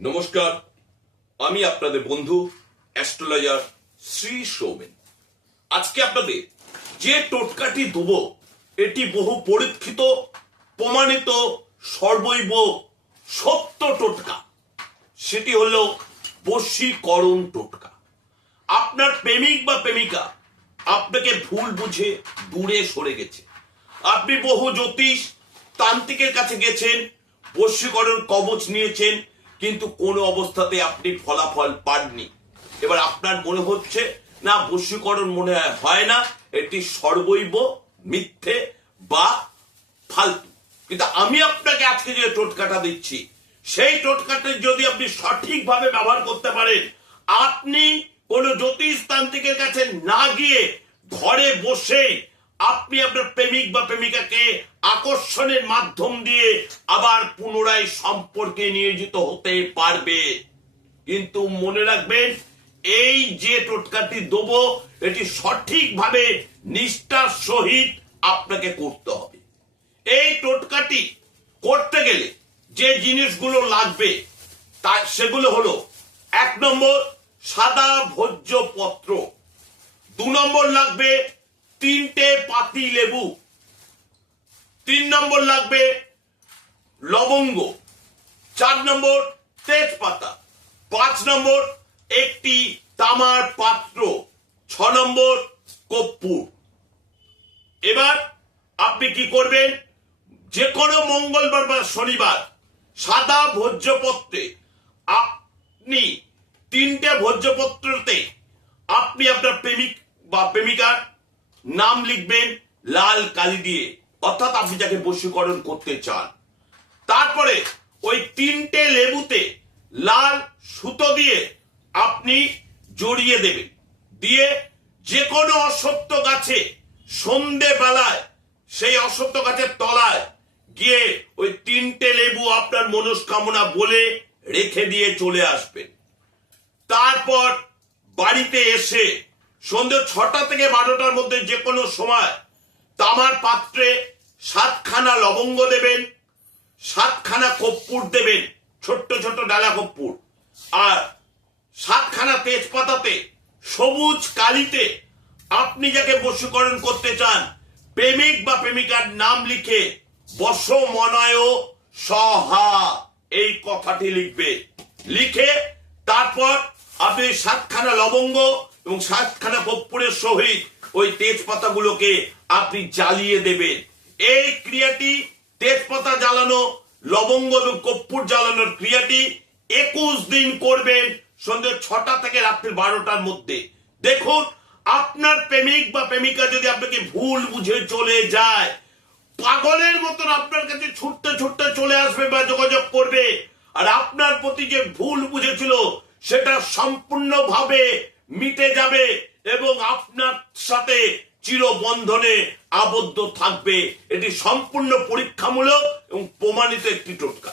নমস্কার, আমি আপনাদের বন্ধু, অ্যাস্ট্রোলজার শ্রী সৌমেন। আজকে আপনাদের যে টোটকাটি দেব, এটি বহু পরীক্ষিত, প্রমাণিত, সর্বৈব সত্য টোটকা। সেটি হলো বশীকরণ টোটকা। আপনার প্রেমিক বা প্রেমিকা আপনাকে ভুল বুঝে দূরে সরে গেছে। আপনি বহু জ্যোতিষ, তান্ত্রিকের কাছে গেছেন, বশীকরণ কবচ নিয়েছেন কিন্তু কোনো অবস্থাতে আপনি ফলাফল পাননি। এবার আপনার মনে হচ্ছে, না, বশীকরণ মনে হয় না, এটি সর্বৈব মিথ্যে বা ফালতু। কিন্তু আমি আপনাকে আজকে যে টোটকাটা দিচ্ছি, সেই টোটকাটা যদি আপনি সঠিকভাবে ব্যবহার করতে পারেন, আপনি কোন জ্যোতিষ তান্ত্রিকের কাছে না গিয়ে ঘরে বসে আপনি আপনার প্রেমিক বা প্রেমিকাকে আকর্ষণের মাধ্যম দিয়ে আবার পুনরায় সম্পর্কে নিয়োজিত হতে পারবে। কিন্তু মনে রাখবেন, এই যে টোটকাটি দেবো, এটি সঠিকভাবে নিষ্ঠার সহিত আপনাকে করতে হবে। এই টোটকাটি করতে গেলে যে জিনিসগুলো লাগবে, তা সেগুলো হলো, এক নম্বর সাদা ভোজ্য পত্র দু নম্বর লাগবে তিনটে পাতি লেবু। তিন নম্বর লাগবে লবঙ্গ, চার নম্বর তেজপাতা, পাঁচ নম্বর একটি তামার পাত্র, ছ নম্বর কর্পূর। এবার আপনি কি করবেন? যে কোনো মঙ্গলবার বা শনিবার সাদা ভোজ্যপত্রে আপনি তিনটে ভোজ্যপত্রতে আপনি আপনার প্রেমিক বা প্রেমিকার নাম লিখবেন লাল কালি দিয়ে, অর্থাৎ আপনি যাকে বশীকরণ করতে চান। তারপরে ওই তিনটে লেবুতে লাল সুতো দিয়ে আপনি জড়িয়ে দেবেন। দিয়ে যে কোনো অসত্য গাছে সন্ধে বেলায় সেই অসত্য গাছের তলায় গিয়ে ওই তিনটে লেবু আপনার মনস্কামনা বলে রেখে দিয়ে চলে আসবেন। তারপর বাড়িতে এসে সন্ধ্যে ছটা থেকে বারোটার মধ্যে যে কোনো সময় তামার পাত্রে সাতখানা লবঙ্গ দেবেন, সাতখানা কর্পূর দেবেন, ছোট্ট ছোট ডালা কর্পূর। আর সাতখানা তেজপাতাতে, সবুজ কালিতে আপনি যাকে বশীকরণ করতে চান, প্রেমিক বা প্রেমিকার নাম লিখে বসমনায় সহা এই কথাটি লিখবে। লিখে তারপর আপনি সাতখানা লবঙ্গ এবং সাতখানা কর্পূরের সহিত ওই তেজপাতাগুলোকে আপনি জ্বালিয়ে দেবেন। এই ক্রিয়াটি তেজপাতা জ্বালানো, লবঙ্গ এবং কর্পূর জ্বালানোর ক্রিয়াটি একুশ দিন করবেন সন্ধ্যে ছটা থেকে রাত্রি বারোটার মধ্যে। দেখুন, আপনার প্রেমিক বা প্রেমিকা যদি আপনাকে ভুল বুঝে চলে যায়, পাগলের মতন আপনার কাছে ছুটতে ছুটতে চলে আসবে বা যোগাযোগ করবে, আর আপনার প্রতি যে ভুল বুঝেছিল, সেটা সম্পূর্ণভাবে মিটে যাবে এবং আপনার সাথে চিরবন্ধনে আবদ্ধ থাকবে। এটি সম্পূর্ণ পরীক্ষামূলক এবং প্রমাণিত একটি টোটকা।